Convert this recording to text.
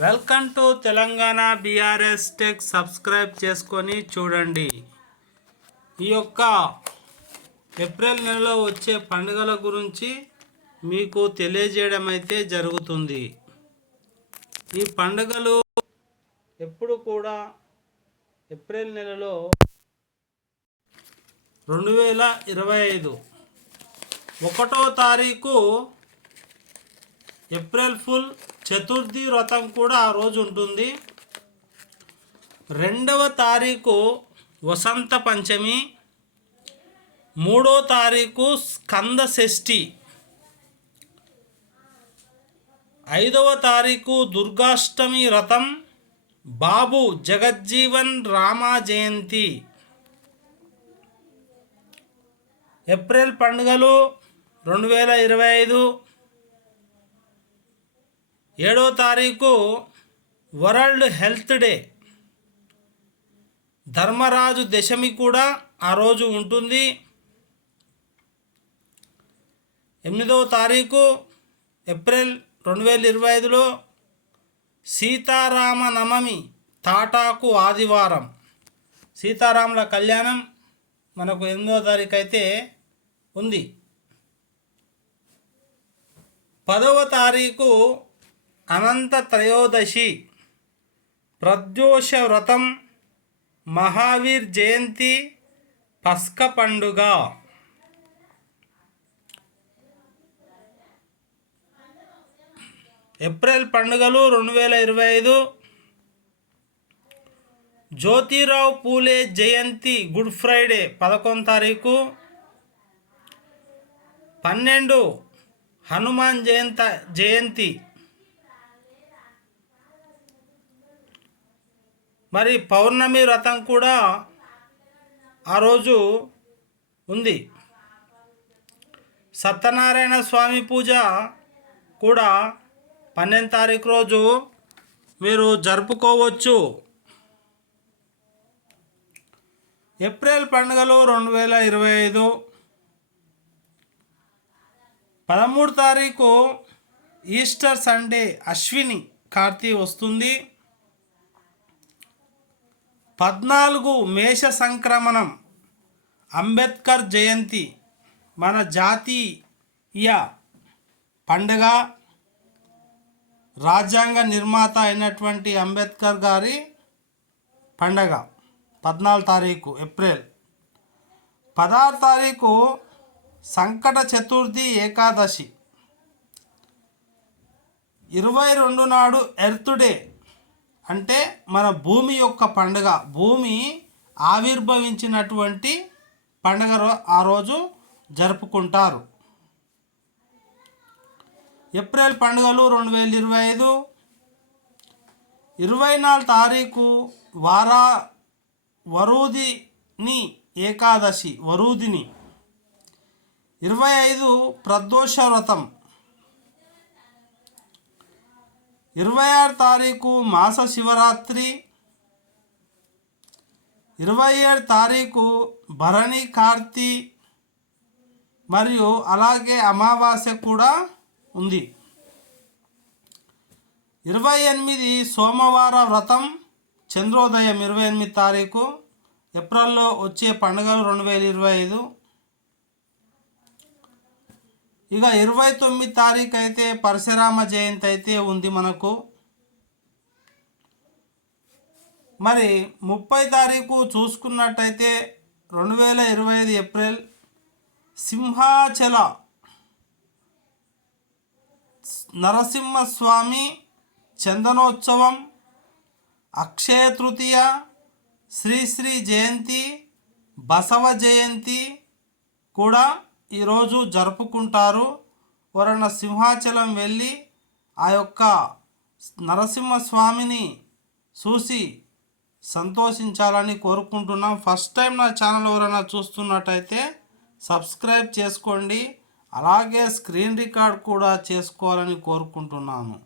Welcome to Telangana BRS tech. Subscribe చేసుకొని చూడండి. ఈ యొక్క ఏప్రిల్ నెలలో వచ్చే పండుగల గురించి మీకు తెలియజేయడం అయితే జరుగుతుంది. ఈ పండుగలు ఎప్పుడు కూడా ఏప్రిల్ నెలలో 2025 1వ తారీఖు ఏప్రిల్ ఫుల్ చతుర్థి వ్రతం కూడా ఆ రోజు ఉంటుంది. 2వ తారీఖు వసంత పంచమి, 3వ తారీఖు స్కంద షష్ఠి, 5వ తారీఖు దుర్గాష్టమి వ్రతం, బాబు జగజ్జీవన్ రామ జయంతి. ఏప్రిల్ పండుగలు 2025. 7వ తారీఖు వరల్డ్ హెల్త్ డే, ధర్మరాజు దశమి కూడా ఆ రోజు ఉంటుంది. 8వ తారీఖు ఏప్రిల్ 2025లో సీతారామ నవమి, తాటాకు ఆదివారం. సీతారాముల కళ్యాణం మనకు 8వ తారీఖు అయితే ఉంది. 10వ తారీఖు అనంత త్రయోదశి, ప్రదోష వ్రతం, మహావీర్ జయంతి, పస్క పండుగ. ఏప్రిల్ పండుగలు 2025. జ్యోతిరావు పూలే జయంతి, గుడ్ ఫ్రైడే 11వ తారీఖు. 12 హనుమాన్ జయంతి. మరి పౌర్ణమి వ్రతం కూడా ఆ రోజు ఉంది. సత్యనారాయణ స్వామి పూజ కూడా 12వ తారీఖు రోజు మీరు జరుపుకోవచ్చు. ఏప్రిల్ పండుగలు 2025. 13వ తారీఖు ఈస్టర్ సండే, అశ్విని కార్తీ వస్తుంది. 14 మేష సంక్రమణం, అంబేద్కర్ జయంతి, మన జాతీయ పండుగ. రాజ్యాంగ నిర్మాత అయినటువంటి అంబేద్కర్ గారి పండగ 14వ తారీఖు ఏప్రిల్. 16వ తారీఖు సంకట చతుర్థి, ఏకాదశి. 22 నాడు ఎర్త్ డే, అంటే మన భూమి యొక్క పండుగ, భూమి ఆవిర్భవించినటువంటి పండుగ ఆ రోజు జరుపుకుంటారు. ఏప్రిల్ పండుగలు 2025. 24వ తారీఖు వరుదిని ఏకాదశి, వరుదిని. 25 ప్రదోష వ్రతం. 26వ తారీఖు మాస శివరాత్రి. 27వ తారీఖు భరణి కార్తీ, మరియు అలాగే అమావాస్య కూడా ఉంది. 28 సోమవార వ్రతం, చంద్రోదయం 28వ తారీఖు. ఏప్రిల్లో వచ్చే పండుగలు 2025. ఇక 29వ తారీఖు అయితే పరశురామ జయంతి అయితే ఉంది మనకు. మరి 30వ తారీఖు చూసుకున్నట్టయితే 2025 ఏప్రిల్ సింహాచల నరసింహస్వామి చందనోత్సవం, అక్షయ తృతీయ, శ్రీశ్రీ జయంతి, బసవ జయంతి కూడా ఈరోజు జరుపుకుంటారు. ఎవరైనా సింహాచలం వెళ్ళి ఆ యొక్క నరసింహస్వామిని చూసి సంతోషించాలని కోరుకుంటున్నాం. ఫస్ట్ టైం నా ఛానల్ ఎవరైనా చూస్తున్నట్టయితే సబ్స్క్రైబ్ చేసుకోండి, అలాగే స్క్రీన్ రికార్డ్ కూడా చేసుకోవాలని కోరుకుంటున్నాను.